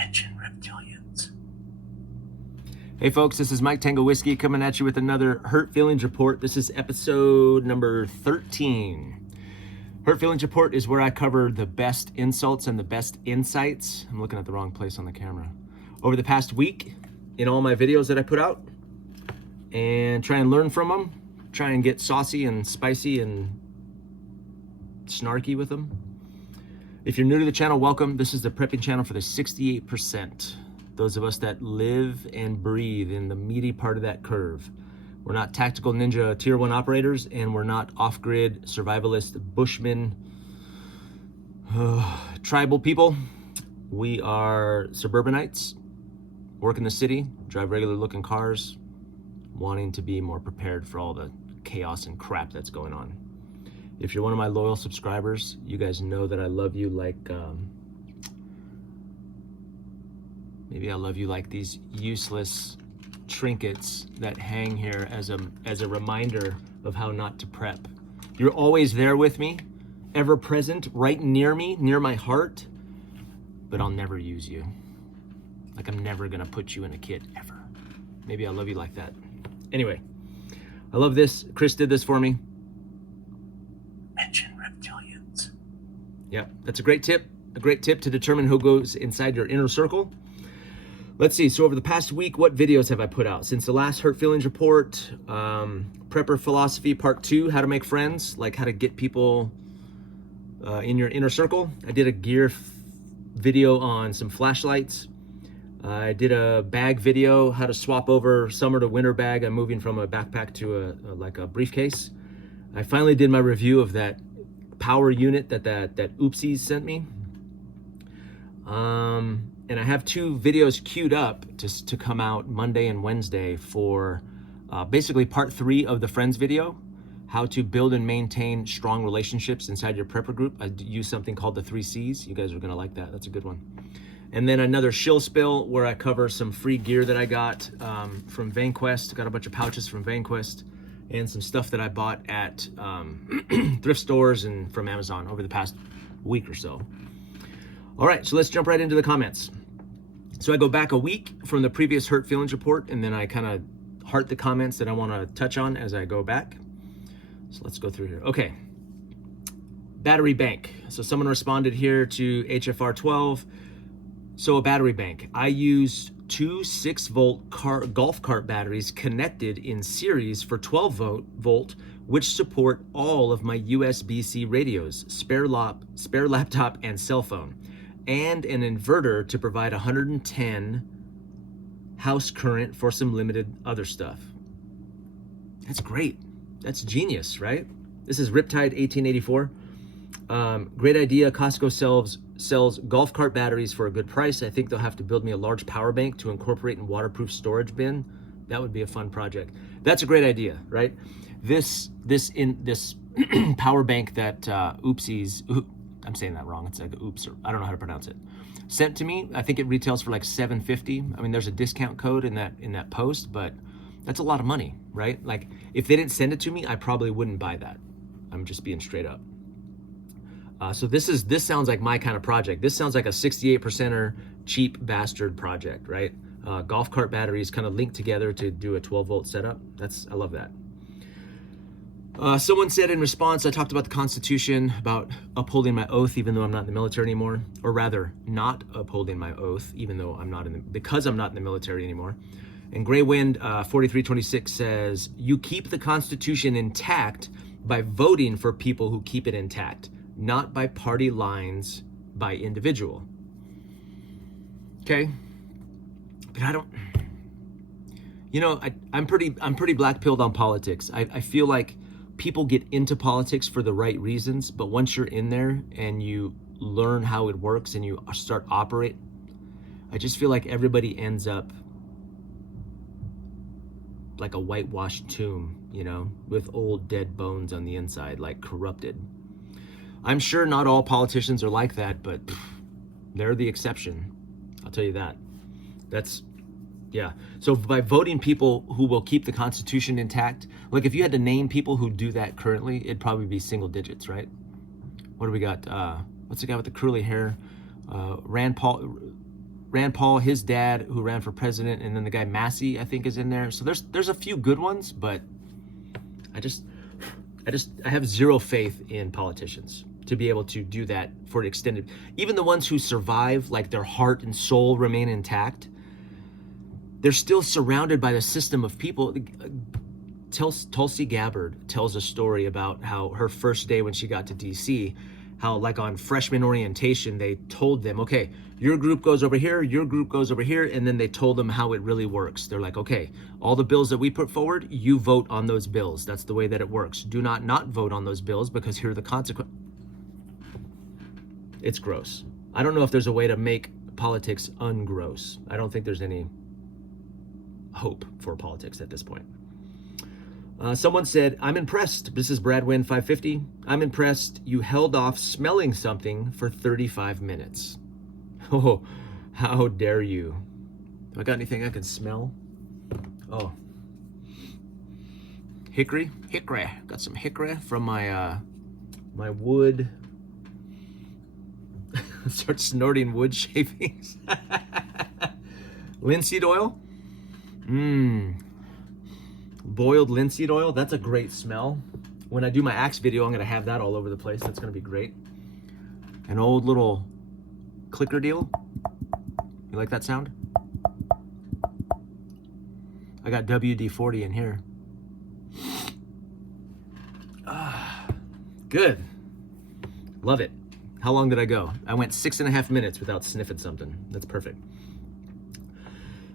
Mention reptilians. Hey folks, this is Mike Tango Whiskey coming at you with another Hurt Feelings Report. This is episode number 13. Hurt Feelings Report is where I cover the best insults and the best insights. I'm looking at the wrong place on the camera. Over the past week in all my videos that I put out, and try and learn from them, try and get saucy and spicy and snarky with them. If you're new to the channel, welcome. This is the prepping channel for the 68%. Those of us that live and breathe in the meaty part of that curve. We're not tactical ninja tier 1 operators, and we're not off-grid survivalist bushman tribal people. We are suburbanites, work in the city, drive regular looking cars, wanting to be more prepared for all the chaos and crap that's going on. If you're one of my loyal subscribers, you guys know that I love you like, maybe I love you like these useless trinkets that hang here as a reminder of how not to prep. You're always there with me, ever present, right near me, near my heart, but I'll never use you. Like I'm never gonna put you in a kit, ever. Maybe I love you like that. Anyway, I love this. Chris did this for me. Mention reptilians. Yeah, that's a great tip to determine who goes inside your inner circle. Let's see, so over the past week, what videos have I put out? Since the last Hurt Feelings Report, Prepper Philosophy Part 2, how to make friends, like how to get people in your inner circle. I did a gear video on some flashlights. I did a bag video, how to swap over summer to winter bag. I'm moving from a backpack to a briefcase. I finally did my review of that power unit that Oopsies sent me. And I have 2 videos queued up to come out Monday and Wednesday for basically part 3 of the Friends video, how to build and maintain strong relationships inside your prepper group. I use something called the 3 C's. You guys are gonna like that, that's a good one. And then another shill spill where I cover some free gear that I got from VanQuest. Got a bunch of pouches from VanQuest and some stuff that I bought at thrift stores and from Amazon over the past week or so. All right, so let's jump right into the comments. So I go back a week from the previous Hurt Feelings Report, and then I kind of heart the comments that I want to touch on as I go back. So let's go through here. Okay, battery bank. So someone responded here to HFR 12. So a battery bank. I use 2 6-volt golf cart batteries connected in series for 12 volt, which support all of my USB-C radios, spare laptop, and cell phone, and an inverter to provide 110 house current for some limited other stuff. That's great. That's genius, right? This is Riptide 1884. Great idea. Costco sells golf cart batteries for a good price. I think they'll have to build me a large power bank to incorporate in waterproof storage bin. That would be a fun project. That's a great idea, right? This power bank that Oopsies, I'm saying that wrong. It's like oops, or I don't know how to pronounce it. Sent to me. I think it retails for like $7.50. I mean, there's a discount code in that post, but that's a lot of money, right? Like if they didn't send it to me, I probably wouldn't buy that. I'm just being straight up. So this sounds like my kind of project. This sounds like a 68%er cheap bastard project, right? Golf cart batteries kind of linked together to do a 12-volt setup. I love that. Someone said in response, I talked about the Constitution, about upholding my oath even though I'm not in the military anymore, or rather not upholding my oath even though because I'm not in the military anymore. And Gray Wind 4326 says, you keep the Constitution intact by voting for people who keep it intact, not by party lines, by individual. Okay, but I don't, you know, I'm pretty black-pilled on politics. I feel like people get into politics for the right reasons, but once you're in there and you learn how it works and you start operate, I just feel like everybody ends up like a whitewashed tomb, you know, with old dead bones on the inside, like corrupted. I'm sure not all politicians are like that, but they're the exception. I'll tell you that. Yeah. So by voting people who will keep the Constitution intact, like if you had to name people who do that currently, it'd probably be single digits, right? What do we got? What's the guy with the curly hair? Rand Paul, Rand Paul, his dad, who ran for president, and then the guy Massey, I think, is in there. So there's a few good ones, but I have zero faith in politicians to be able to do that for an extended. Even the ones who survive, like their heart and soul remain intact, they're still surrounded by the system of people. Tulsi Gabbard tells a story about how her first day when she got to DC, how like on freshman orientation, they told them, okay, your group goes over here, your group goes over here, and then they told them how it really works. They're like, okay, all the bills that we put forward, you vote on those bills. That's the way that it works. Do not vote on those bills because here are the consequences. It's gross. I don't know if there's a way to make politics ungross. I don't think there's any hope for politics at this point. Someone said, I'm impressed. This is Brad Wynn 550. I'm impressed you held off smelling something for 35 minutes. Oh, how dare you. Do I got anything I can smell? Oh. Hickory. Got some hickory from my my wood. Start snorting wood shavings. Linseed oil. Boiled linseed oil, that's a great smell. When I do my axe video, I'm gonna have that all over the place. That's gonna be great. An old little clicker deal. You like that sound? I got WD-40 in here. Good. Love it. How long did I go? I went 6.5 minutes without sniffing something. That's perfect.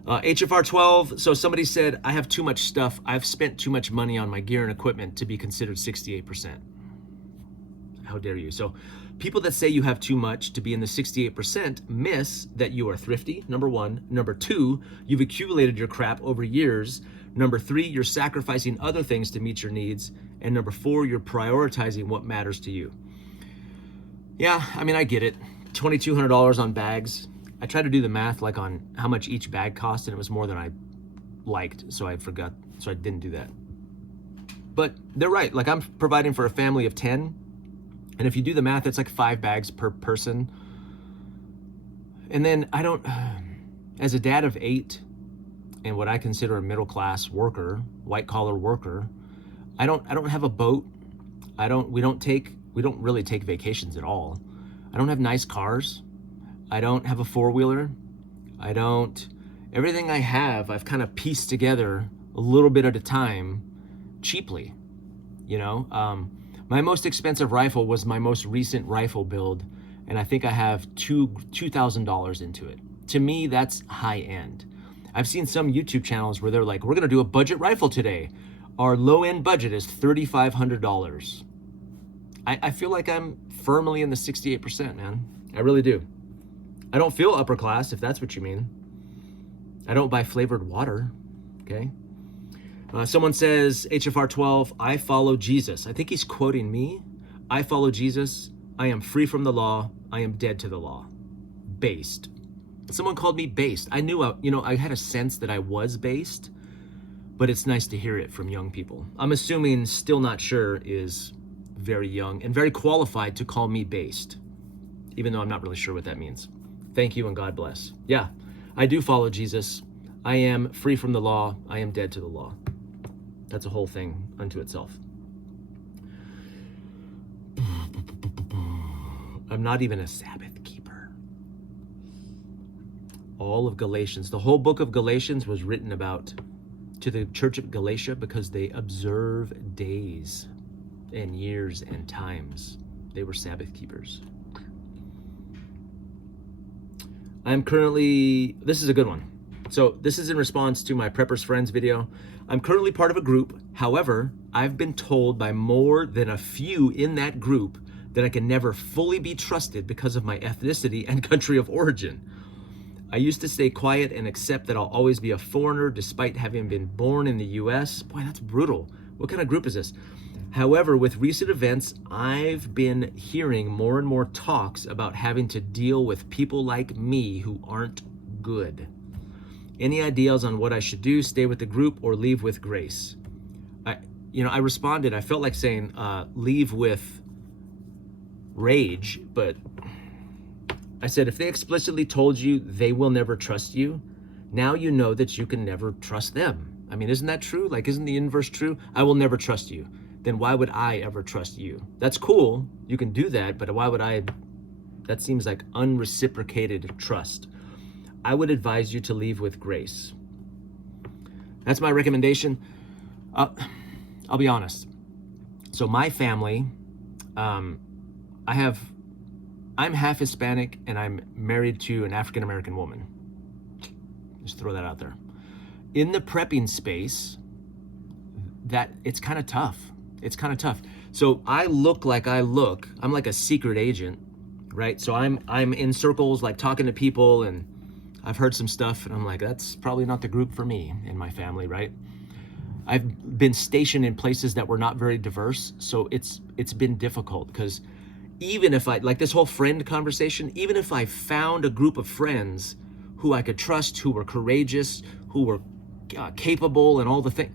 HFR 12, so somebody said, I have too much stuff. I've spent too much money on my gear and equipment to be considered 68%. How dare you? So people that say you have too much to be in the 68% miss that you are thrifty, number one. Number two, you've accumulated your crap over years. Number three, you're sacrificing other things to meet your needs. And number four, you're prioritizing what matters to you. Yeah, I mean, I get it. $2,200 on bags. I tried to do the math like on how much each bag cost, and it was more than I liked, so I forgot, so I didn't do that. But they're right, like I'm providing for a family of 10, and if you do the math, it's like 5 bags per person. And then I don't, as a dad of 8, and what I consider a middle-class worker, white-collar worker, I don't have a boat. We don't really take vacations at all. I don't have nice cars. I don't have a 4-wheeler. Everything I have, I've kind of pieced together a little bit at a time, cheaply, you know? My most expensive rifle was my most recent rifle build, and I think I have $2,000 into it. To me, that's high end. I've seen some YouTube channels where they're like, we're gonna do a budget rifle today. Our low end budget is $3,500. I feel like I'm firmly in the 68%, man. I really do. I don't feel upper class, if that's what you mean. I don't buy flavored water, okay? Someone says, HFR 12, I follow Jesus. I think he's quoting me. I follow Jesus. I am free from the law. I am dead to the law. Based. Someone called me based. I knew, I had a sense that I was based, but it's nice to hear it from young people. I'm assuming still not sure is very young and very qualified to call me based, even though I'm not really sure what that means. Thank you and God bless. Yeah, I do follow Jesus. I am free from the law. I am dead to the law. That's a whole thing unto itself. I'm not even a Sabbath keeper. All of Galatians, the whole book of Galatians was written about to the church of Galatia because they observe days and years and times. They were Sabbath keepers. I'm currently, this is a good one. So this is in response to my Preppers Friends video. I'm currently part of a group. However, I've been told by more than a few in that group that I can never fully be trusted because of my ethnicity and country of origin. I used to stay quiet and accept that I'll always be a foreigner despite having been born in the US. Boy, that's brutal. What kind of group is this? However, with recent events, I've been hearing more and more talks about having to deal with people like me who aren't good. Any ideas on what I should do, stay with the group or leave with grace? I responded, I felt like saying leave with rage, but I said, if they explicitly told you they will never trust you, now you know that you can never trust them. I mean, isn't that true? Like, isn't the inverse true? I will never trust you. Then why would I ever trust you? That's cool. You can do that, but why would I? That seems like unreciprocated trust. I would advise you to leave with grace. That's my recommendation. I'll be honest. So my family, I'm half Hispanic and I'm married to an African-American woman. Just throw that out there. In the prepping space, that it's kind of tough. It's kind of tough. So I look like I look. I'm like a secret agent, right? So I'm in circles, like talking to people, and I've heard some stuff, and I'm like, that's probably not the group for me in my family, right? I've been stationed in places that were not very diverse, so it's been difficult, because even if I, like this whole friend conversation, even if I found a group of friends who I could trust, who were courageous, who were capable and all the things,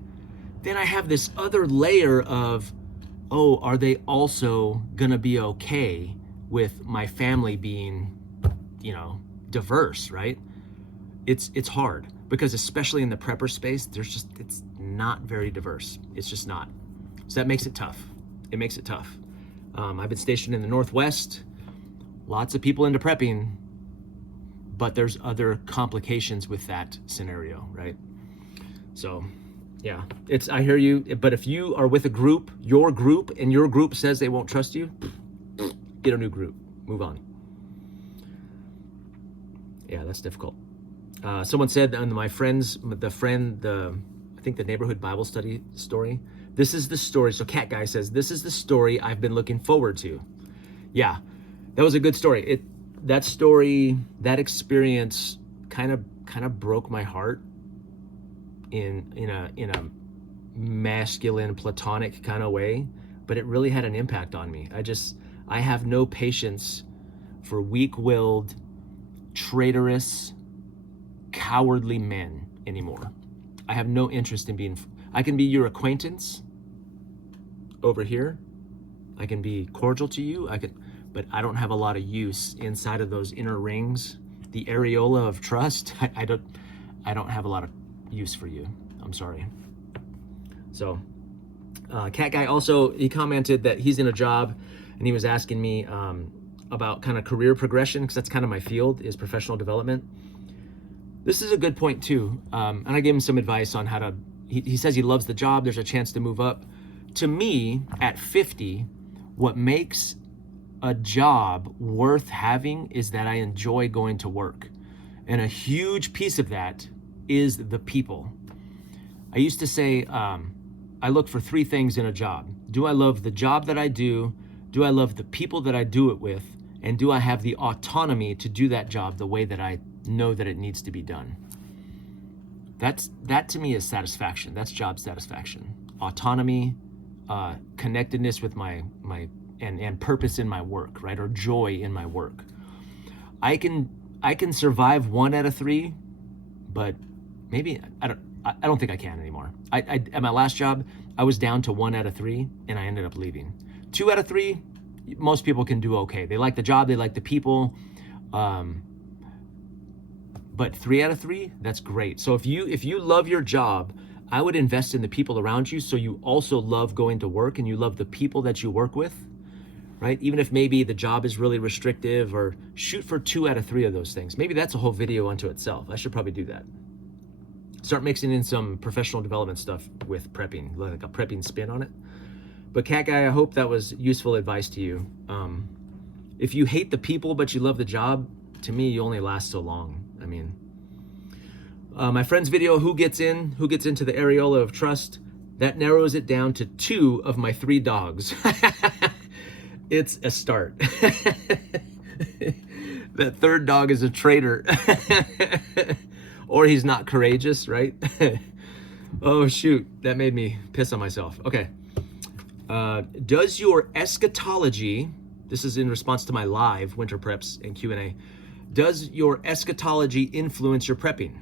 then I have this other layer of, oh, are they also gonna be okay with my family being, diverse, right? It's hard, because especially in the prepper space, it's not very diverse. It's just not. So that makes it tough. It makes it tough. I've been stationed in the Northwest, lots of people into prepping, but there's other complications with that scenario, right? So yeah, I hear you, but if you are with a group, and your group says they won't trust you, get a new group, move on. Yeah, that's difficult. Someone said on I think the neighborhood Bible study story, this is the story. So Cat Guy says, this is the story I've been looking forward to. Yeah, that was a good story. That story, that experience kind of broke my heart in a masculine, platonic kind of way, but it really had an impact on me. I have no patience for weak-willed, traitorous, cowardly men anymore. I have no interest in I can be your acquaintance over here. I can be cordial to you. But I don't have a lot of use inside of those inner rings, the areola of trust. I don't have a lot of use for you. I'm sorry. So, Cat Guy also, he commented that he's in a job, and he was asking me about kind of career progression, because that's kind of my field, is professional development. This is a good point too, and I gave him some advice on how to. He says he loves the job. There's a chance to move up. To me, at 50, what makes a job worth having is that I enjoy going to work, and a huge piece of that is the people. I used to say, I look for three things in a job. Do I love the job that I do? Do I love the people that I do it with? And do I have the autonomy to do that job the way that I know that it needs to be done? That to me is satisfaction. That's job satisfaction. Autonomy, connectedness with my and purpose in my work, right? Or joy in my work. I can survive 1 out of 3, but maybe I don't think I can anymore. At my last job, I was down to 1 out of 3, and I ended up leaving. 2 out of 3, most people can do okay. They like the job, they like the people, but 3 out of 3, that's great. So if you love your job, I would invest in the people around you, so you also love going to work and you love the people that you work with, right? Even if maybe the job is really restrictive, or shoot for 2 out of 3 of those things. Maybe that's a whole video unto itself. I should probably do that. Start mixing in some professional development stuff with prepping, like a prepping spin on it. But Cat Guy, I hope that was useful advice to you. If you hate the people but you love the job, to me, you only last so long. I mean, my friend's video, who gets into the areola of trust, that narrows it down to 2 of my 3 dogs. It's a start. That third dog is a traitor. Or he's not courageous, right? Oh shoot, that made me piss on myself. Okay. Does your eschatology, this is in response to my live winter preps and Q&A, does your eschatology influence your prepping?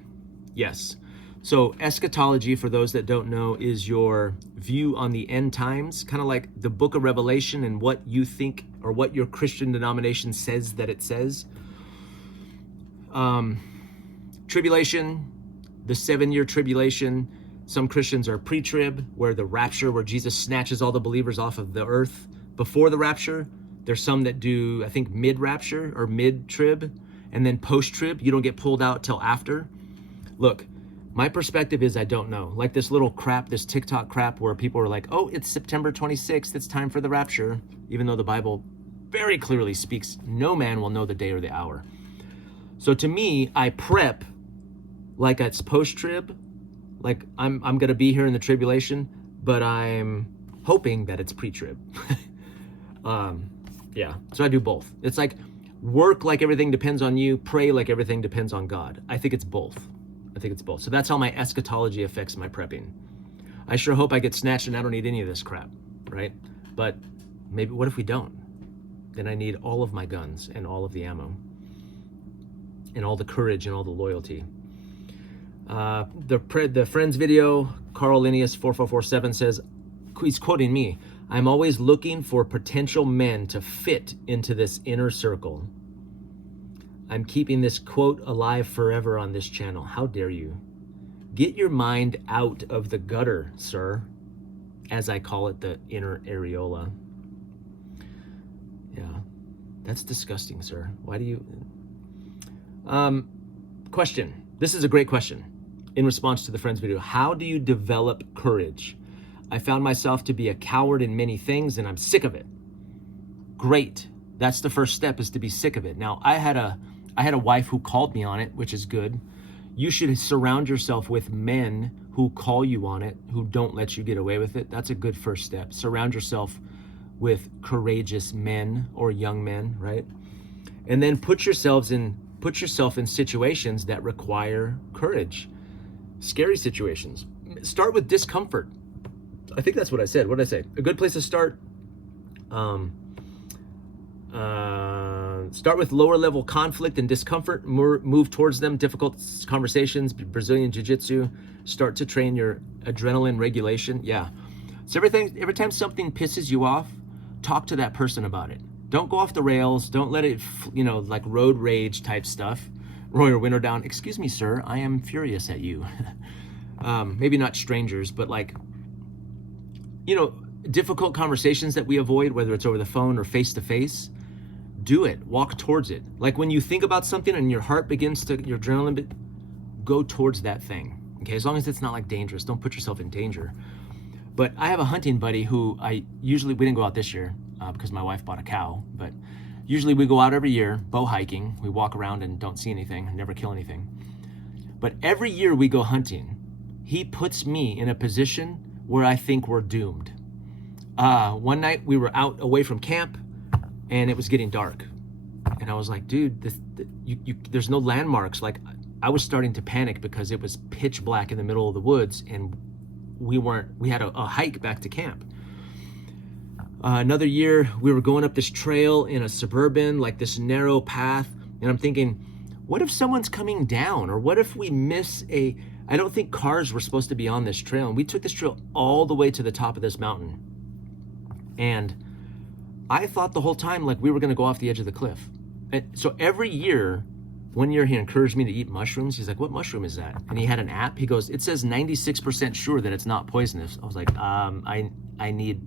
Yes. So eschatology, for those that don't know, is your view on the end times, kind of like the book of Revelation and what you think, or what your Christian denomination says that it says. Tribulation, the 7-year tribulation. Some Christians are pre-trib, where the rapture, where Jesus snatches all the believers off of the earth before the rapture. There's some that do, I think, mid-rapture or mid-trib, and then post-trib, you don't get pulled out till after. Look, my perspective is I don't know. Like this little crap, this TikTok crap where people are like, oh, it's September 26th, it's time for the rapture, even though the Bible very clearly speaks, no man will know the day or the hour. So to me, I prep like it's post-trib, like I'm gonna be here in the tribulation, but I'm hoping that it's pre-trib. Yeah, so I do both. It's like work like everything depends on you, pray like everything depends on God. I think it's both. So that's how my eschatology affects my prepping. I sure hope I get snatched and I don't need any of this crap, right? But maybe, what if we don't? Then I need all of my guns and all of the ammo and all the courage and all the loyalty. The Friends video, Carl Linnaeus 4447 says, he's quoting me, I'm always looking for potential men to fit into this inner circle. I'm keeping this quote alive forever on this channel. How dare you? Get your mind out of the gutter, sir. As I call it, the inner areola. Yeah, that's disgusting, sir. Why do you... Question. This is a great question. In response to the Friends video, how do you develop courage? I found myself to be a coward in many things and I'm sick of it. Great. That's the first step, is to be sick of it. Now, I had a wife who called me on it, which is good. You should surround yourself with men who call you on it, who don't let you get away with it. That's a good first step. Surround yourself with courageous men or young men, right? And then put yourself in situations that require courage. Scary situations. Start with discomfort. I think that's what I said. What did I say? A good place to start. Start with lower level conflict and discomfort. Move towards them. Difficult conversations. Brazilian Jiu-Jitsu. Start to train your adrenaline regulation. Yeah. So every time something pisses you off, talk to that person about it. Don't go off the rails. Don't let it, like road rage type stuff. Roll your window down. Excuse me, sir. I am furious at you. Maybe not strangers, but like, difficult conversations that we avoid, whether it's over the phone or face to face. Do it. Walk towards it. Like when you think about something and your heart begins to, your adrenaline, go towards that thing. Okay, as long as it's not like dangerous. Don't put yourself in danger. But I have a hunting buddy who we didn't go out this year because my wife bought a cow, but usually we go out every year, bow hiking. We walk around and don't see anything, never kill anything. But every year we go hunting, he puts me in a position where I think we're doomed. One night we were out away from camp and it was getting dark. And I was like, dude, there's no landmarks. Like I was starting to panic because it was pitch black in the middle of the woods and we had a hike back to camp. Another year, we were going up this trail in a suburban, like this narrow path. And I'm thinking, what if someone's coming down? Or what if we miss I don't think cars were supposed to be on this trail. And we took this trail all the way to the top of this mountain. And I thought the whole time, like we were going to go off the edge of the cliff. And so every year, one year he encouraged me to eat mushrooms. He's like, what mushroom is that? And he had an app. He goes, it says 96% sure that it's not poisonous. I was like, I need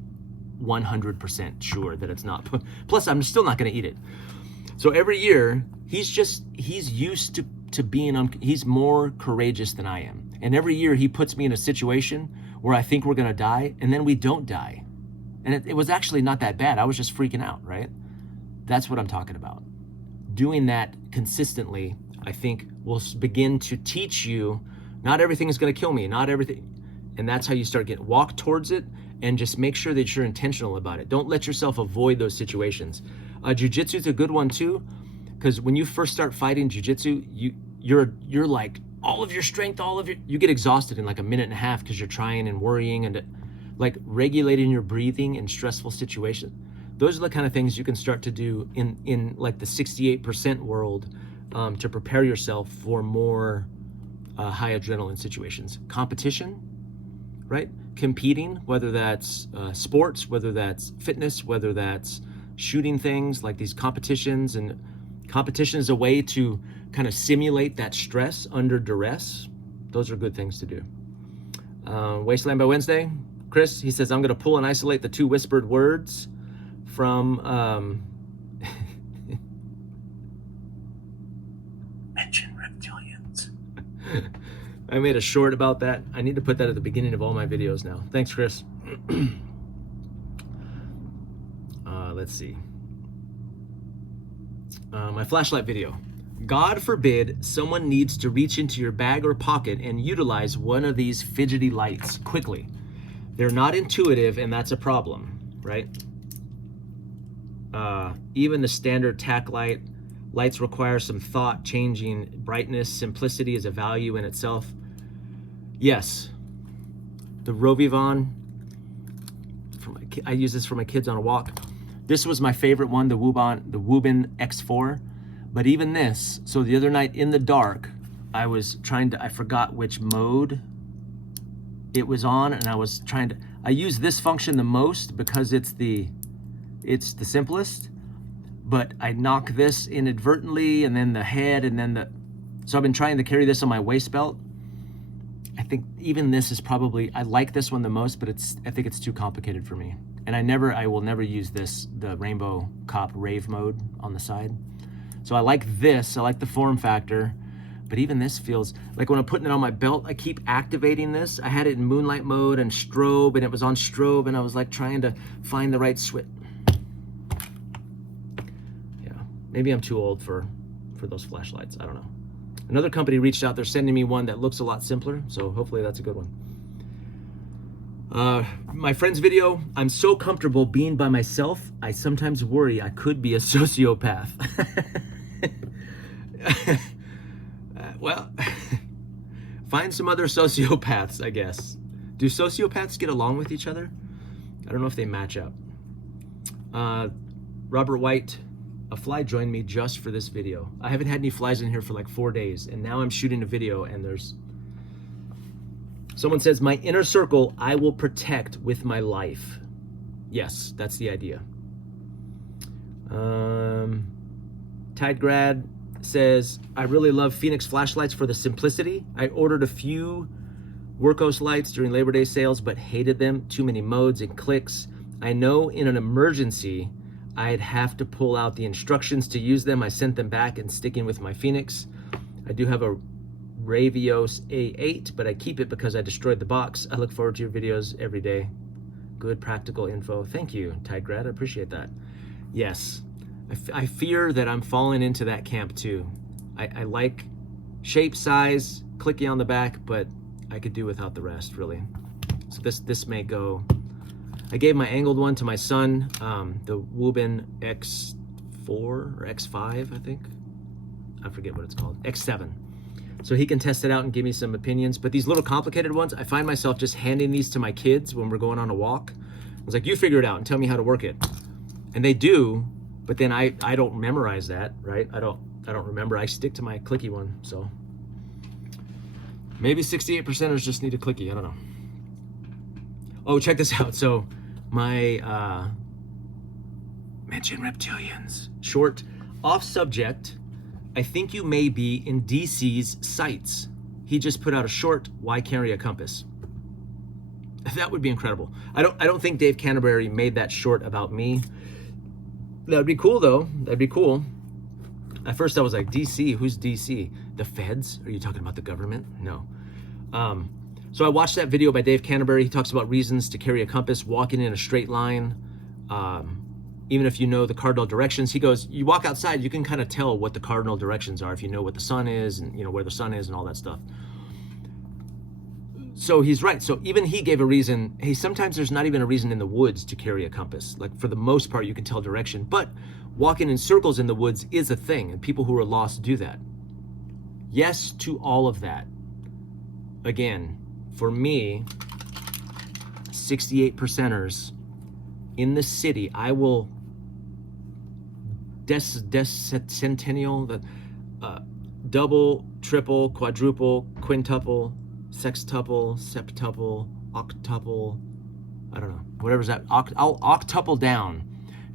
100% sure that it's not. Plus, I'm still not going to eat it. So every year, he's used to being, he's more courageous than I am. And every year he puts me in a situation where I think we're going to die, and then we don't die. And it was actually not that bad. I was just freaking out, right? That's what I'm talking about. Doing that consistently, I think, will begin to teach you, not everything is going to kill me, not everything. And that's how you start getting, walk towards it and just make sure that you're intentional about it. Don't let yourself avoid those situations. Jiu-jitsu is a good one too, because when you first start fighting jiu-jitsu, you're like all of your strength, you get exhausted in like a minute and a half because you're trying and worrying and like regulating your breathing in stressful situations. Those are the kind of things you can start to do in like the 68% world to prepare yourself for more high adrenaline situations. Competition, right? Competing, whether that's sports, whether that's fitness, whether that's shooting things, like these competitions. And competition is a way to kind of simulate that stress under duress, those are good things to do. Wasteland by Wednesday. Chris, he says, I'm going to pull and isolate the 2 whispered words from Mention reptilians. I made a short about that. I need to put that at the beginning of all my videos now. Thanks, Chris. Let's see. My flashlight video. God forbid someone needs to reach into your bag or pocket and utilize one of these fidgety lights quickly. They're not intuitive, and that's a problem, right? Even the standard tack lights require some thought, changing brightness. Simplicity is a value in itself. Yes, the Rovivon, I use this for my kids on a walk. This was my favorite one, the Wubin X4. But even this, so the other night in the dark, I was I forgot which mode it was on, and I use this function the most because it's the simplest, but I knock this inadvertently, and then the head, and then so I've been trying to carry this on my waist belt. I think even this is probably, I like this one the most, but I think it's too complicated for me. And I will never use the Rainbow Cop Rave mode on the side. So I like this, I like the form factor, but even this feels, like when I'm putting it on my belt, I keep activating this. I had it in moonlight mode and strobe, and it was on strobe, and I was like trying to find the right switch. Yeah, maybe I'm too old for those flashlights, I don't know. Another company reached out, they're sending me one that looks a lot simpler, so hopefully that's a good one. My friend's video, I'm so comfortable being by myself, I sometimes worry I could be a sociopath. Well, find some other sociopaths, I guess. Do sociopaths get along with each other? I don't know if they match up. Robert White, a fly joined me just for this video. I haven't had any flies in here for like 4 days, and now I'm shooting a video and there's... Someone says, my inner circle I will protect with my life. Yes, that's the idea. Tidegrad says, I really love Phoenix flashlights for the simplicity. I ordered a few Workos lights during Labor Day sales, but hated them. Too many modes and clicks. I know in an emergency, I'd have to pull out the instructions to use them. I sent them back and sticking with my Phoenix. I do have a Ravios A8, but I keep it because I destroyed the box. I look forward to your videos every day. Good practical info. Thank you, Tidegrad. I appreciate that. Yes, I fear that I'm falling into that camp too. I like shape, size, clicky on the back, but I could do without the rest, really. So this may go. I gave my angled one to my son, the Wubin X4 or X5, I think. I forget what it's called. X7. So he can test it out and give me some opinions. But these little complicated ones, I find myself just handing these to my kids when we're going on a walk. I was like, you figure it out and tell me how to work it. And they do, but then I don't memorize that, right? I don't remember. I stick to my clicky one, so. Maybe 68%ers just need a clicky, I don't know. Oh, check this out. So my, mention reptilians. Short, off subject, I think you may be in DC's sights. He just put out a short, why carry a compass? That would be incredible. I don't think Dave Canterbury made that short about me. That would be cool though. That'd be cool. At first I was like, DC, who's DC? The feds? Are you talking about the government? No. So I watched that video by Dave Canterbury. He talks about reasons to carry a compass, walking in a straight line. Even if you know the cardinal directions, he goes, you walk outside, you can kind of tell what the cardinal directions are if you know what the sun is and you know where the sun is and all that stuff. So he's right. So even he gave a reason. Hey, sometimes there's not even a reason in the woods to carry a compass. Like for the most part, you can tell direction, but walking in circles in the woods is a thing, and people who are lost do that. Yes to all of that. Again, for me, 68%ers in the city, I will decentennial, double, triple, quadruple, quintuple, sextuple, septuple, octuple, I don't know, whatever's that, I'll octuple down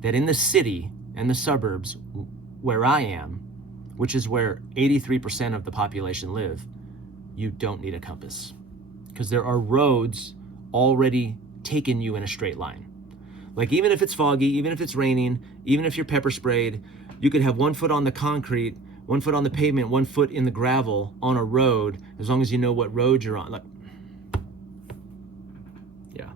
that in the city and the suburbs where I am, which is where 83% of the population live, you don't need a compass, because there are roads already taking you in a straight line. Like, even if it's foggy, even if it's raining, even if you're pepper sprayed, you could have 1 foot on the concrete, 1 foot on the pavement, 1 foot in the gravel on a road, as long as you know what road you're on. Like, yeah.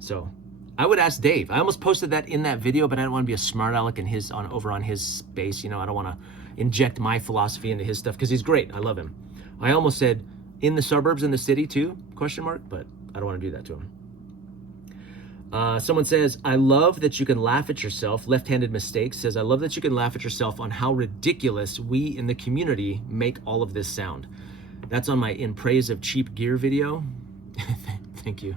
So I would ask Dave. I almost posted that in that video, but I don't want to be a smart aleck in over on his space. You know, I don't want to inject my philosophy into his stuff, because he's great. I love him. I almost said in the suburbs, in the city too, ? But I don't want to do that to him. Someone says, I love that you can laugh at yourself. Left-handed mistakes says, I love that you can laugh at yourself on how ridiculous we in the community make all of this sound. That's on my In Praise of Cheap Gear video. Thank you.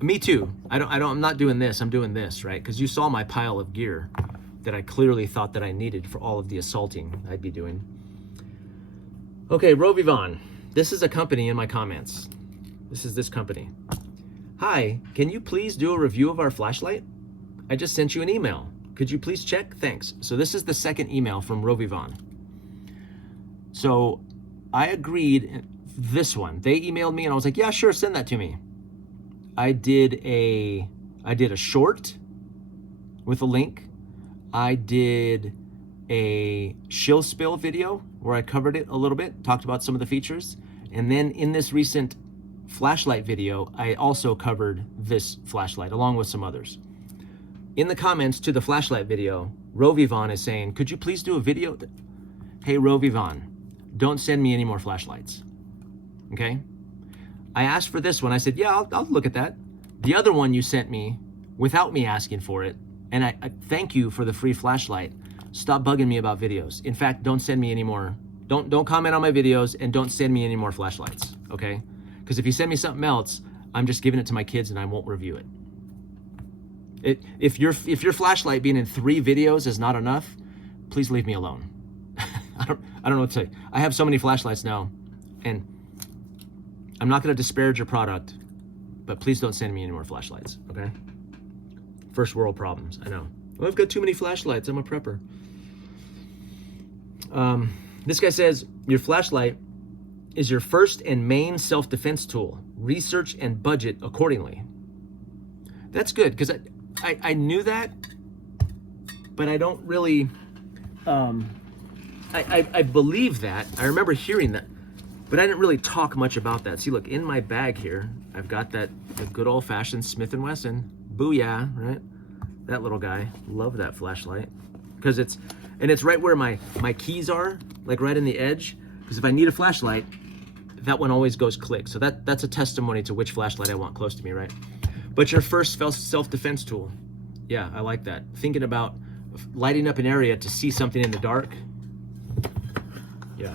Me too. I'm not doing this. I'm doing this, right? Because you saw my pile of gear that I clearly thought that I needed for all of the assaulting I'd be doing. Okay, Rovivon. This is a company in my comments. This is this company. Hi, can you please do a review of our flashlight? I just sent you an email. Could you please check? Thanks. So this is the second email from Rovivon. So I agreed, this one. They emailed me and I was like, yeah, sure, send that to me. I did a short with a link. I did a shill spill video where I covered it a little bit, talked about some of the features. And then in this recent flashlight video, I also covered this flashlight along with some others. In the comments to the flashlight video, Rovivon is saying, could you please do a video? Hey, Rovivon, don't send me any more flashlights. Okay? I asked for this one. I said, yeah, I'll look at that. The other one you sent me without me asking for it, and I thank you for the free flashlight. Stop bugging me about videos. In fact, don't send me any more. Don't comment on my videos, and don't send me any more flashlights, okay? Because if you send me something else, I'm just giving it to my kids and I won't review it. If your flashlight being in 3 videos is not enough, please leave me alone. I don't know what to say. I have so many flashlights now, and I'm not going to disparage your product, but please don't send me any more flashlights, okay? First world problems, I know. Well, I've got too many flashlights. I'm a prepper. This guy says, your flashlight is your first and main self-defense tool. Research and budget accordingly. That's good, because I knew that, but I don't really, I believe that. I remember hearing that, but I didn't really talk much about that. See, look, in my bag here, I've got the good old-fashioned Smith & Wesson. Booyah, right? That little guy. Love that flashlight. Because it's right where my keys are, like right in the edge. Because if I need a flashlight, that one always goes click. So that's a testimony to which flashlight I want close to me, right? But your first self-defense tool. Yeah, I like that. Thinking about lighting up an area to see something in the dark. Yeah.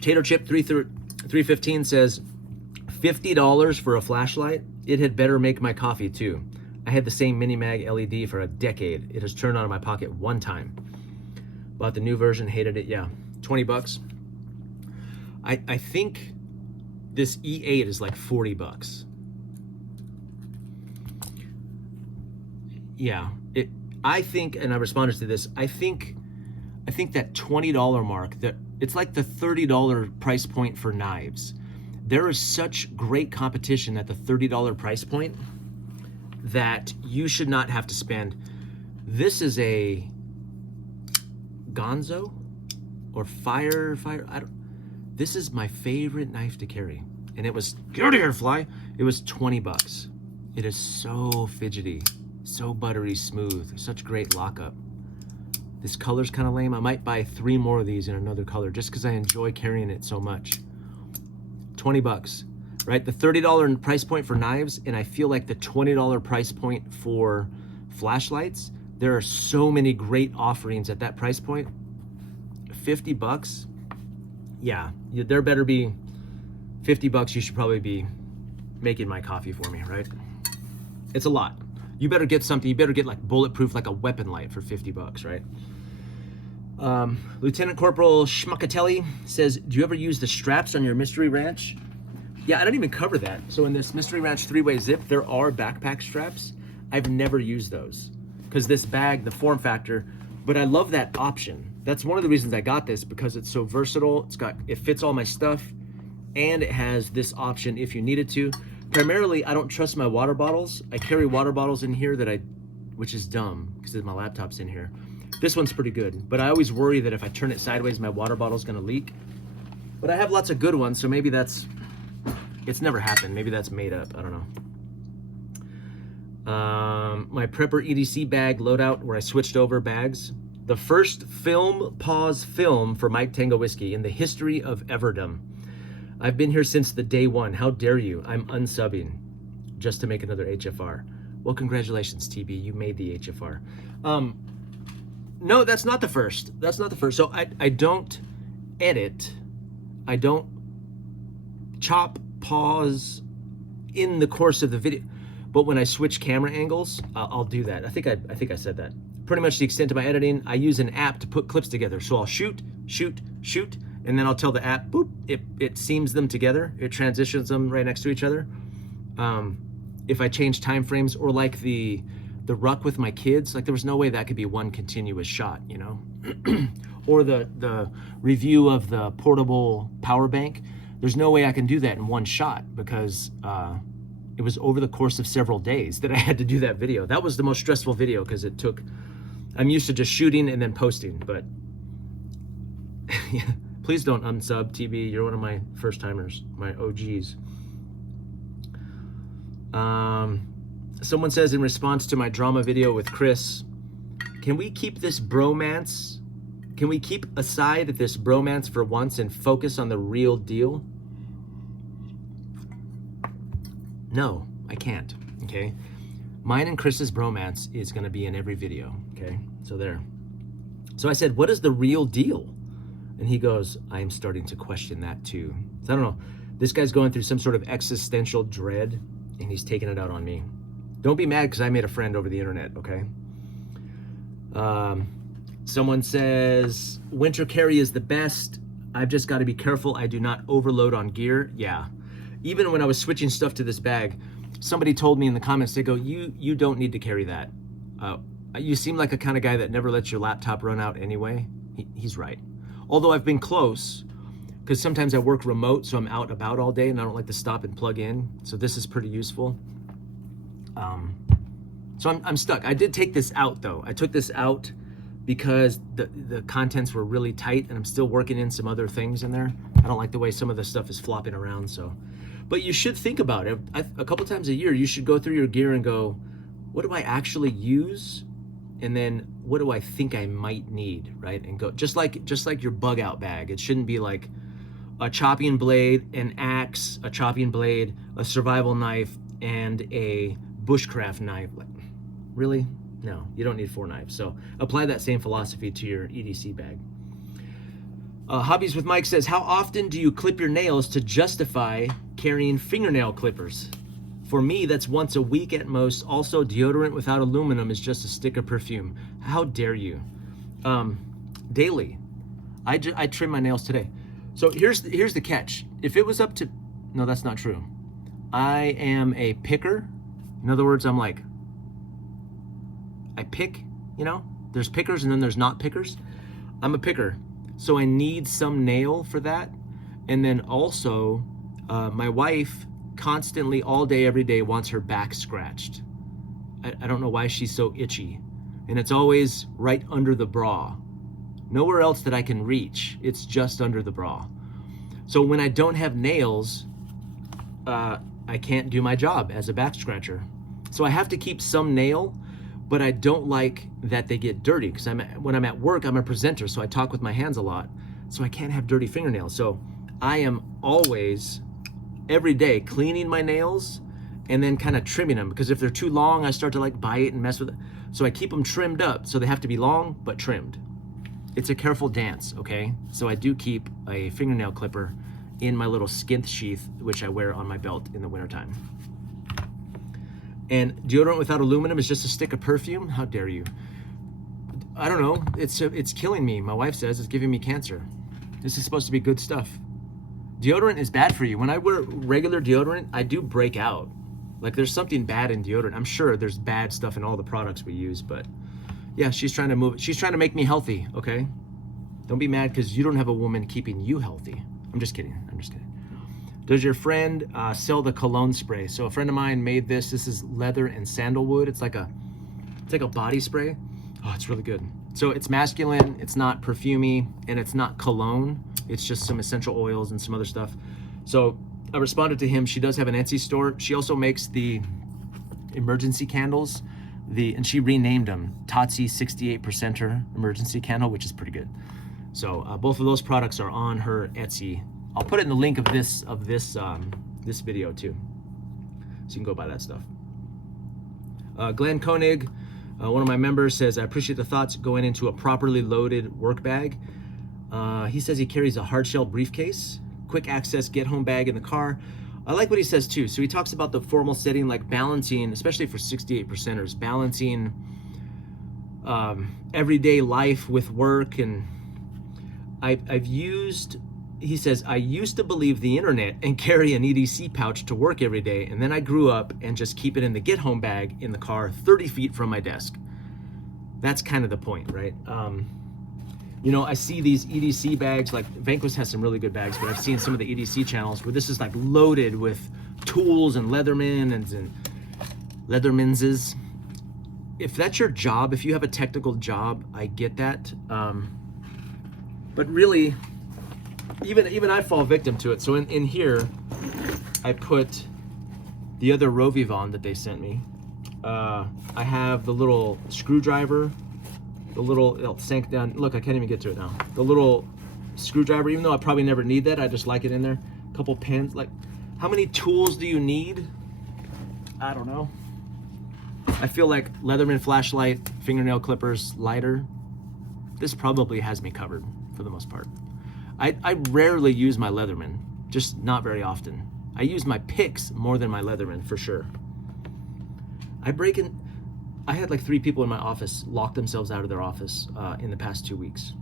Tater Chip 315 says, $50 for a flashlight? It had better make my coffee too. I had the same Mini Mag LED for a decade. It has turned on in my pocket one time. Bought the new version, hated it. Yeah, 20 bucks. I think this E8 is like 40 bucks. Yeah, I think, and I responded to this, I think that $20 mark, that it's like the $30 price point for knives. There is such great competition at the $30 price point that you should not have to spend. This is a Gonzo or Fire, this is my favorite knife to carry. And it was, get out of here, fly. It was 20 bucks. It is so fidgety, so buttery smooth, such great lockup. This color's kind of lame. I might buy 3 more of these in another color just because I enjoy carrying it so much. 20 bucks, right? The $30 price point for knives, and I feel like the $20 price point for flashlights, there are so many great offerings at that price point. 50 bucks, yeah, there better be 50 bucks. You should probably be making my coffee for me, right? It's a lot. You better get something, you better get like bulletproof, like a weapon light for 50 bucks, right? Lieutenant Corporal Schmuckatelli says, do you ever use the straps on your Mystery Ranch? Yeah, I don't even cover that. So in this Mystery Ranch 3-way zip, there are backpack straps. I've never used those. because this bag, the form factor, but I love that option. That's one of the reasons I got this, because it's so versatile. It fits all my stuff, and it has this option if you needed to. Primarily, I don't trust my water bottles. I carry water bottles in here which is dumb because my laptop's in here. This one's pretty good, but I always worry that if I turn it sideways, my water bottle's gonna leak. But I have lots of good ones, so maybe it's never happened. Maybe that's made up, I don't know. My Prepper EDC bag loadout where I switched over bags. The first pause film for Mike Tango Whiskey in the history of Everdom. I've been here since the day one. How dare you? I'm unsubbing just to make another HFR. Well, congratulations, TB. You made the HFR. No, that's not the first. That's not the first. So I don't edit. I don't chop, pause in the course of the video. But when I switch camera angles, I'll do that. I think I said that. Pretty much the extent of my editing. I use an app to put clips together. So I'll shoot, and then I'll tell the app, boop, it seams them together. It transitions them right next to each other. If I change time frames, or like the ruck with my kids, like there was no way that could be one continuous shot, you know? Or the review of the portable power bank. There's no way I can do that in one shot, because it was over the course of several days that I had to do that video. That was the most stressful video, because I'm used to just shooting and then posting, but yeah. Please don't unsub, TB. You're one of my first timers, my OGs. Someone says, in response to my drama video with Chris, can we keep this bromance? Can we keep aside this bromance for once and focus on the real deal? No, I can't, okay? Mine and Chris's bromance is gonna be in every video, okay? So there. So I said, what is the real deal? And he goes, I'm starting to question that too. So I don't know. This guy's going through some sort of existential dread, and he's taking it out on me. Don't be mad because I made a friend over the internet, okay? Someone says, winter carry is the best. I've just got to be careful I do not overload on gear. Yeah. Even when I was switching stuff to this bag, somebody told me in the comments, they go, you don't need to carry that. You seem like a kind of guy that never lets your laptop run out anyway. He's right. Although I've been close, because sometimes I work remote, so I'm out about all day and I don't like to stop and plug in. So this is pretty useful. So I'm stuck. I did take this out though. I took this out because the contents were really tight, and I'm still working in some other things in there. I don't like the way some of the stuff is flopping around, so. But you should think about it. A couple times a year, you should go through your gear and go, what do I actually use? And then what do I think I might need, right? And go, just like your bug out bag. It shouldn't be like a chopping blade, an axe, a chopping blade, a survival knife, and a bushcraft knife. Like, really? No, you don't need 4 knives. So apply that same philosophy to your EDC bag. Hobbies with Mike says, how often do you clip your nails to justify carrying fingernail clippers? For me, that's once a week at most. Also, deodorant without aluminum is just a stick of perfume. How dare you? Daily. I trim my nails today. So here's the catch. If it was up to, no, that's not true. I am a picker. In other words, I'm like, I pick, you know? There's pickers and then there's not pickers. I'm a picker. So I need some nail for that. And then also, my wife constantly, all day, every day, wants her back scratched. I don't know why she's so itchy. And it's always right under the bra. Nowhere else that I can reach. It's just under the bra. So when I don't have nails, I can't do my job as a back scratcher. So I have to keep some nail, but I don't like that they get dirty, because when I'm at work, I'm a presenter, so I talk with my hands a lot. So I can't have dirty fingernails. So I am always, every day, cleaning my nails and then kind of trimming them, because if they're too long, I start to like bite and mess with it. So I keep them trimmed up, so they have to be long but trimmed. It's a careful dance, okay? So I do keep a fingernail clipper in my little skint sheath, which I wear on my belt in the wintertime. And deodorant without aluminum is just a stick of perfume? How dare you? I don't know, it's killing me. My wife says it's giving me cancer. This is supposed to be good stuff. Deodorant is bad for you. When I wear regular deodorant, I do break out. Like there's something bad in deodorant. I'm sure there's bad stuff in all the products we use, but Yeah, she's trying to move. She's trying to make me healthy, okay? Don't be mad because you don't have a woman keeping you healthy. I'm just kidding. I'm just kidding. Does your friend sell the cologne spray? So a friend of mine made this. This is leather and sandalwood. It's like a body spray. Oh, it's really good. So it's masculine, it's not perfumey, and it's not cologne. It's just some essential oils and some other stuff. So I responded to him. She does have an Etsy store. She also makes the emergency candles, and she renamed them TOTC 68%er emergency candle, which is pretty good. So both of those products are on her Etsy. I'll put it in the link of this video too, so you can go buy that stuff. Glenn Koenig, one of my members, says, I appreciate the thoughts going into a properly loaded work bag. He says he carries a hard shell briefcase, quick access get home bag in the car. I like what he says too. So he talks about the formal setting, like balancing, especially for 68%ers, balancing everyday life with work. And he says, I used to believe the internet and carry an EDC pouch to work every day. And then I grew up and just keep it in the get home bag in the car 30 feet from my desk. That's kind of the point, right? You know, I see these EDC bags, like Vanquish has some really good bags, but I've seen some of the EDC channels where this is like loaded with tools and Leathermans and Leathermanses. If that's your job, if you have a technical job, I get that. But really, even I fall victim to it. So in here, I put the other Rovivon that they sent me. I have the little screwdriver, it'll sink down. Look, I can't even get to it now. The little screwdriver, even though I probably never need that, I just like it in there. A couple pens. Like, how many tools do you need? I don't know. I feel like Leatherman flashlight, fingernail clippers, lighter. This probably has me covered for the most part. I rarely use my Leatherman, just not very often. I use my picks more than my Leatherman for sure. I had like 3 people in my office lock themselves out of their office in the past 2 weeks.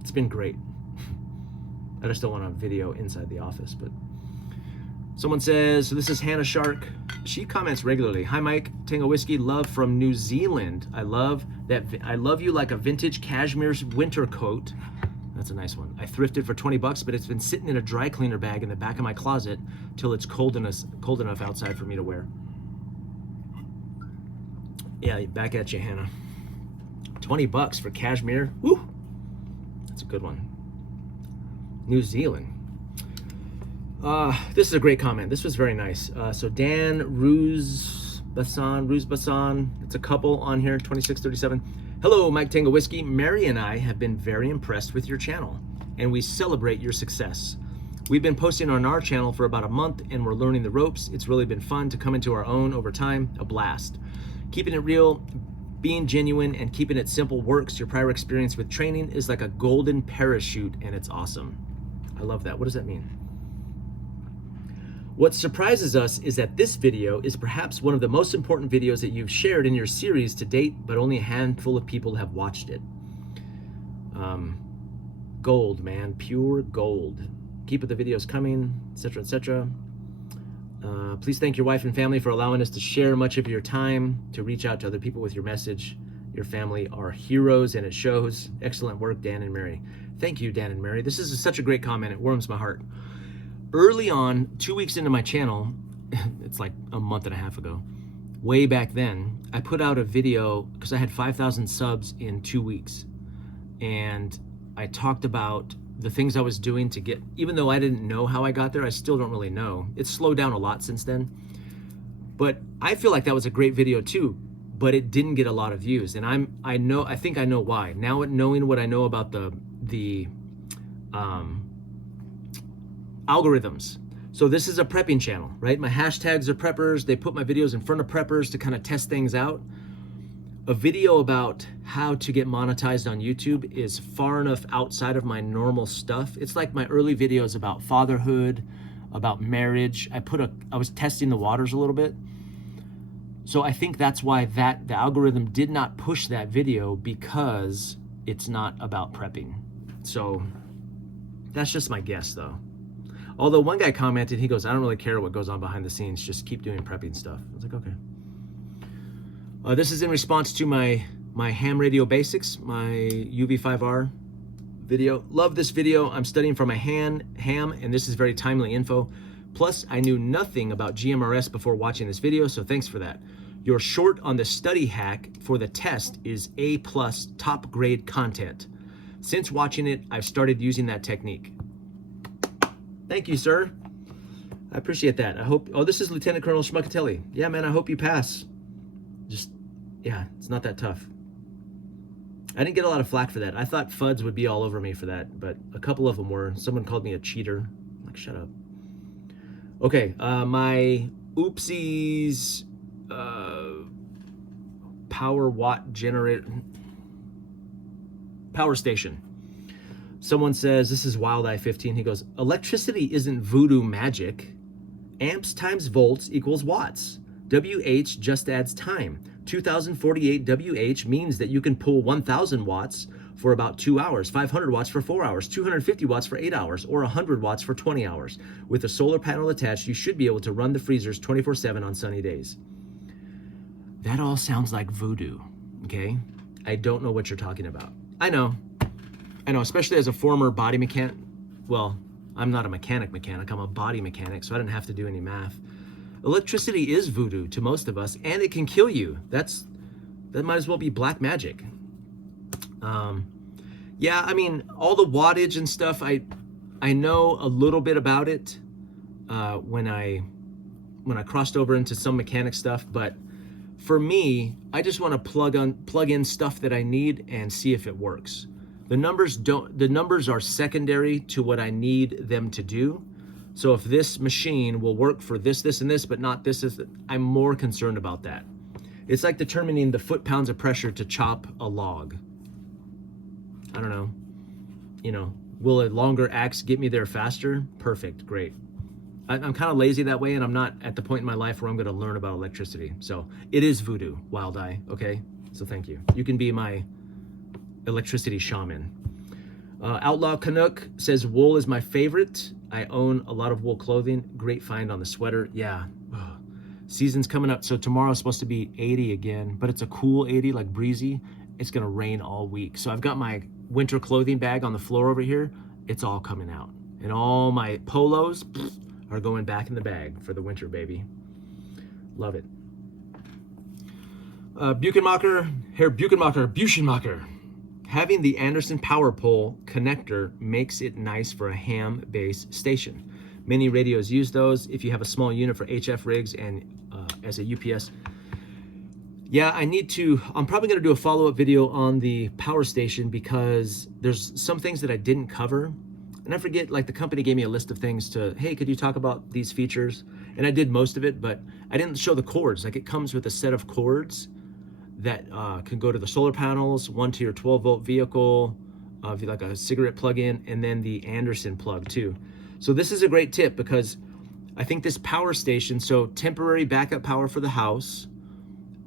It's been great. I just don't want a video inside the office, but someone says, so this is Hannah Shark. She comments regularly. Hi, Mike, Tango Whiskey, love from New Zealand. I love you like a vintage cashmere winter coat. That's a nice one. I thrifted for 20 bucks, but it's been sitting in a dry cleaner bag in the back of my closet till it's cold enough outside for me to wear. Yeah, back at you, Hannah. 20 bucks for cashmere. Woo! That's a good one. New Zealand. This is a great comment. This was very nice. So Dan Ruzbasan, it's a couple on here, 2637. Hello, Mike Tango Whiskey. Mary and I have been very impressed with your channel, and we celebrate your success. We've been posting on our channel for about a month, and we're learning the ropes. It's really been fun to come into our own over time. A blast. Keeping it real, being genuine, and keeping it simple works. Your prior experience with training is like a golden parachute, and it's awesome. I love that. What does that mean? What surprises us is that this video is perhaps one of the most important videos that you've shared in your series to date, but only a handful of people have watched it. Gold, man, pure gold. Keep the videos coming, etc., etc. Please thank your wife and family for allowing us to share much of your time to reach out to other people with your message. Your family are heroes, and it shows. Excellent work, Dan and Mary. Thank you, Dan and Mary. This is such a great comment. It warms my heart. Early on, 2 weeks into my channel, it's like a month and a half ago, way back then, I put out a video because I had 5,000 subs in 2 weeks. And I talked about the things I was doing to get, even though I didn't know how I got there, I still don't really know. It's slowed down a lot since then. But I feel like that was a great video too, but it didn't get a lot of views. And I think I know why. Now knowing what I know about the algorithms. So this is a prepping channel, right? My hashtags are preppers. They put my videos in front of preppers to kind of test things out. A video about how to get monetized on YouTube is far enough outside of my normal stuff. It's like my early videos about fatherhood, about marriage. I was testing the waters a little bit. So I think that's why the algorithm did not push that video, because it's not about prepping. So that's just my guess though. Although one guy commented, he goes, I don't really care what goes on behind the scenes, just keep doing prepping stuff. I was like, okay. This is in response to my my ham radio basics, my UV5R video. Love this video. I'm studying for my ham, and this is very timely info. Plus, I knew nothing about GMRS before watching this video, so thanks for that. Your short on the study hack for the test is A+ top grade content. Since watching it, I've started using that technique. Thank you, sir. I appreciate that. I hope, oh, this is Lieutenant Colonel Schmuckatelli. Yeah, man, I hope you pass. Just, yeah, it's not that tough. I didn't get a lot of flack for that. I thought FUDs would be all over me for that, but a couple of them were. Someone called me a cheater. I'm like, shut up. Okay, my oopsies power watt generator, power station. Someone says, this is Wild Eye 15. He goes, electricity isn't voodoo magic. Amps times volts equals watts. WH just adds time. 2048 WH means that you can pull 1000 watts for about 2 hours, 500 watts for 4 hours, 250 watts for 8 hours, or 100 watts for 20 hours. With a solar panel attached, you should be able to run the freezers 24/7 on sunny days. That all sounds like voodoo, okay? I don't know what you're talking about. I know, especially as a former body mechanic. Well, I'm not a mechanic, I'm a body mechanic, so I didn't have to do any math. Electricity is voodoo to most of us, and it can kill you. That might as well be black magic. Yeah, I mean, all the wattage and stuff, I know a little bit about it when I crossed over into some mechanic stuff, but for me, I just want to plug in stuff that I need and see if it works. The numbers are secondary to what I need them to do. So if this machine will work for this, and this, but not this, I'm more concerned about that. It's like determining the foot-pounds of pressure to chop a log. I don't know. You know, will a longer axe get me there faster? Perfect, great. I'm kind of lazy that way, and I'm not at the point in my life where I'm going to learn about electricity. So it is voodoo, Wild Eye, okay? So thank you. You can be my electricity shaman. Outlaw Canuck says, wool is my favorite. I own a lot of wool clothing. Great find on the sweater. Yeah. Ugh. Season's coming up. So tomorrow's supposed to be 80 again, but it's a cool 80, like breezy. It's going to rain all week. So I've got my winter clothing bag on the floor over here. It's all coming out. And all my polos are going back in the bag for the winter, baby. Love it. Buchenmacher, Herr Buchenmacher. Having the Anderson power pole connector makes it nice for a ham-based station. Many radios use those if you have a small unit for HF rigs and as a UPS. Yeah, I'm probably gonna do a follow-up video on the power station because there's some things that I didn't cover. And I forget, like the company gave me a list of things to, hey, could you talk about these features? And I did most of it, but I didn't show the cords. Like it comes with a set of cords that can go to the solar panels, one to your 12-volt vehicle, like a cigarette plug-in, and then the Anderson plug too. So this is a great tip because I think this power station, so temporary backup power for the house,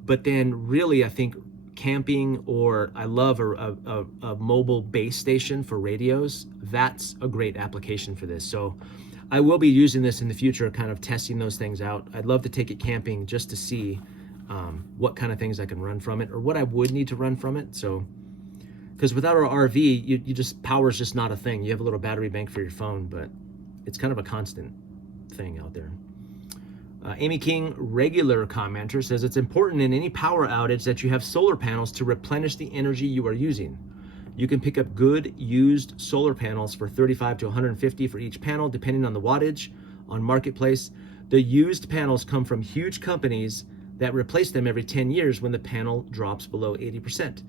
but then really I think camping, or I love a mobile base station for radios. That's a great application for this. So I will be using this in the future, kind of testing those things out. I'd love to take it camping just to see what kind of things I can run from it, or what I would need to run from it. So, because without our RV, you just, power's just not a thing. You have a little battery bank for your phone, but it's kind of a constant thing out there. Amy King, regular commenter, says it's important in any power outage that you have solar panels to replenish the energy you are using. You can pick up good used solar panels for $35 to $150 for each panel, depending on the wattage on Marketplace. The used panels come from huge companies that replace them every 10 years when the panel drops below 80%.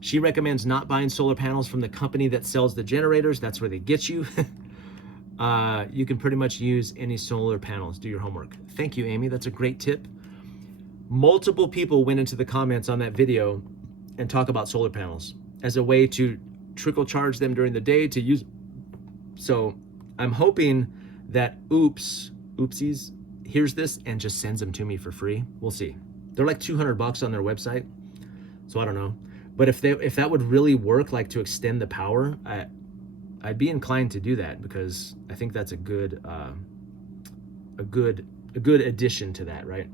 She recommends not buying solar panels from the company that sells the generators. That's where they get you. You can pretty much use any solar panels. Do your homework. Thank you, Amy. That's a great tip. Multiple people went into the comments on that video and talk about solar panels as a way to trickle charge them during the day to use. So I'm hoping that Oopsies hears this and just sends them to me for free. We'll see. They're like $200 on their website, so I don't know. But if that would really work, like to extend the power, I'd be inclined to do that, because I think that's a good addition to that, right?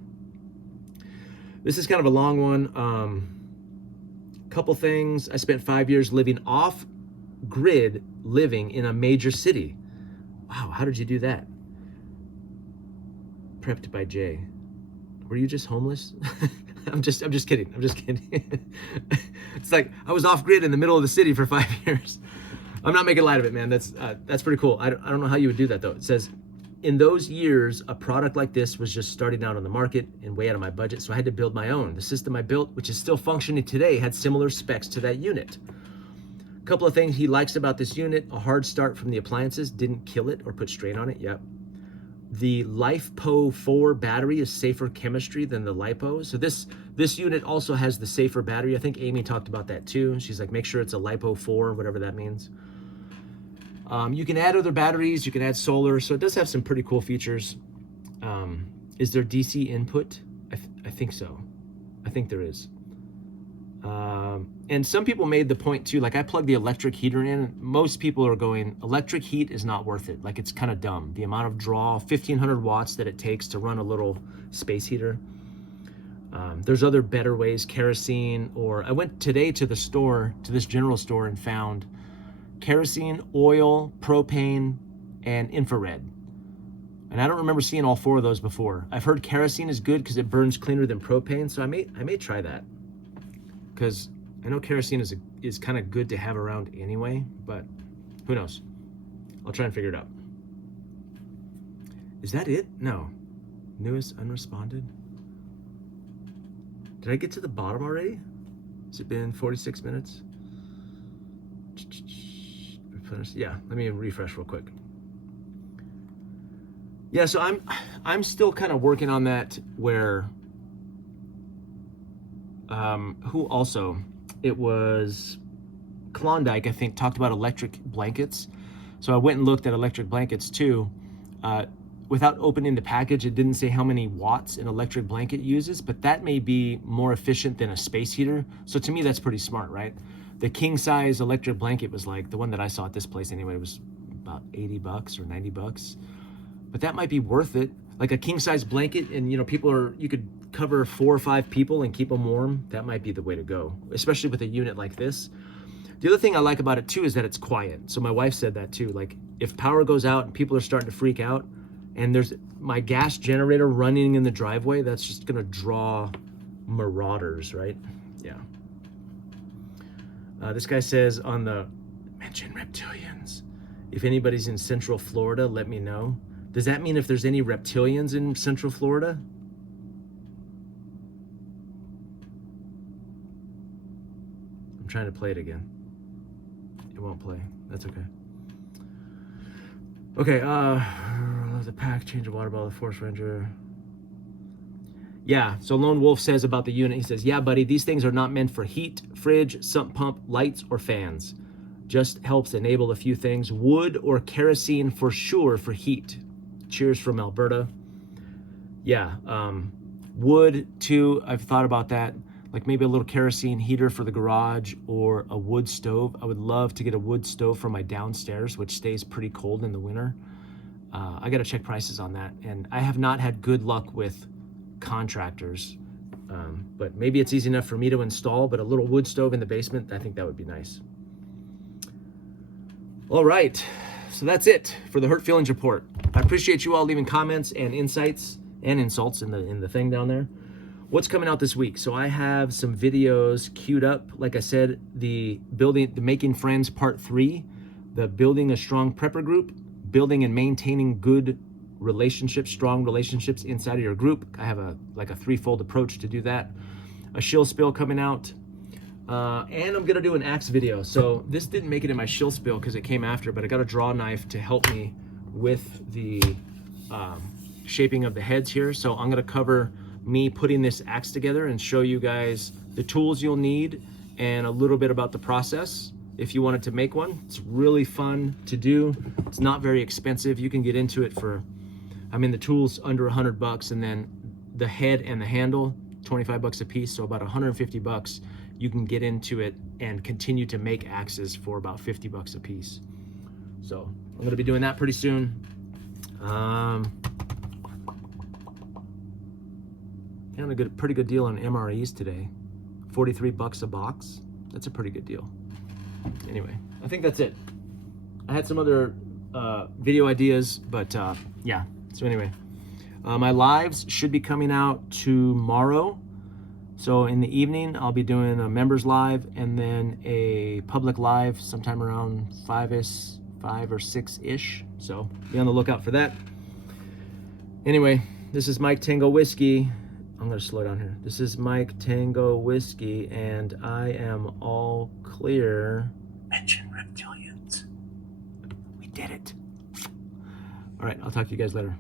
This is kind of a long one. Couple things. I spent 5 years living off grid, living in a major city. Wow, how did you do that? Prepped by Jay. Were you just homeless? I'm just kidding. I'm just kidding. It's like I was off grid in the middle of the city for 5 years. I'm not making light of it, man. That's pretty cool. I don't know how you would do that though. It says, in those years, a product like this was just starting out on the market and way out of my budget, so I had to build my own. The system I built, which is still functioning today, had similar specs to that unit. A couple of things he likes about this unit: a hard start from the appliances, didn't kill it or put strain on it. Yep. The LiFePO 4 battery is safer chemistry than the LiPo. So this unit also has the safer battery. I think Amy talked about that too. She's like, make sure it's a LiPo 4, whatever that means. You can add other batteries, you can add solar, so it does have some pretty cool features. Is there DC input? I think so. I think there is. And some people made the point too, like I plugged the electric heater in. Most people are going, electric heat is not worth it. Like it's kind of dumb. The amount of draw, 1500 watts that it takes to run a little space heater. There's other better ways, kerosene, or I went today to the store, to this general store, and found kerosene, oil, propane, and infrared. And I don't remember seeing all 4 of those before. I've heard kerosene is good because it burns cleaner than propane, so I may try that. Because I know kerosene is kind of good to have around anyway, but who knows? I'll try and figure it out. Is that it? No. Newest unresponded. Did I get to the bottom already? Has it been 46 minutes? Yeah, let me refresh real quick. Yeah, so I'm still kind of working on that where who also, it was Klondike, I think, talked about electric blankets. So I went and looked at electric blankets too. Without opening the package, it didn't say how many watts an electric blanket uses, but that may be more efficient than a space heater. So to me, that's pretty smart, right? The king size electric blanket was like, the one that I saw at this place anyway, was about 80 bucks or 90 bucks. But that might be worth it. Like a king size blanket, and you could cover 4 or 5 people and keep them warm. That might be the way to go, especially with a unit like this. The other thing I like about it too is that it's quiet. So my wife said that too. Like if power goes out and people are starting to freak out, and there's my gas generator running in the driveway, that's just gonna draw marauders, right? Yeah. This guy says on the mention reptilians. If anybody's in Central Florida, let me know. Does that mean if there's any reptilians in Central Florida? I'm trying to play it again. It won't play. That's okay. Okay, the pack, change of water bottle, the Force Ranger. Yeah, so Lone Wolf says about the unit, he says, yeah, buddy, these things are not meant for heat, fridge, sump pump, lights, or fans. Just helps enable a few things. Wood or kerosene for sure for heat. Cheers from Alberta. Yeah, wood too, I've thought about that. Like maybe a little kerosene heater for the garage or a wood stove. I would love to get a wood stove for my downstairs, which stays pretty cold in the winter. I gotta check prices on that. And I have not had good luck with contractors, but maybe it's easy enough for me to install, but a little wood stove in the basement, I think that would be nice. All right, so that's it for the Hurt Feelings Report. I appreciate you all leaving comments and insights and insults in the thing down there. What's coming out this week? So I have some videos queued up. Like I said, the Making Friends Part 3, the Building a Strong Prepper Group, building and maintaining good relationships, strong relationships inside of your group. I have a threefold approach to do that. A shill spill coming out. And I'm gonna do an axe video. So this didn't make it in my shill spill because it came after, but I got a draw knife to help me with the shaping of the heads here. So I'm gonna cover me putting this axe together and show you guys the tools you'll need and a little bit about the process if you wanted to make one. It's really fun to do. It's not very expensive. You can get into it for, the tool's under 100 bucks, and then the head and the handle, 25 bucks a piece, so about 150 bucks. You can get into it and continue to make axes for about 50 bucks a piece. So I'm gonna be doing that pretty soon. Got a pretty good deal on MREs today. 43 bucks a box. that's a pretty good deal. Anyway, I think that's it. I had some other video ideas, but yeah. So anyway, my lives should be coming out tomorrow. So in the evening, I'll be doing a members live and then a public live sometime around 5 or 6-ish. So be on the lookout for that. Anyway, this is Mike Tango Whiskey. I'm gonna slow down here. This is Mike Tango Whiskey, and I am all clear. Mention reptilians. We did it. All right, I'll talk to you guys later.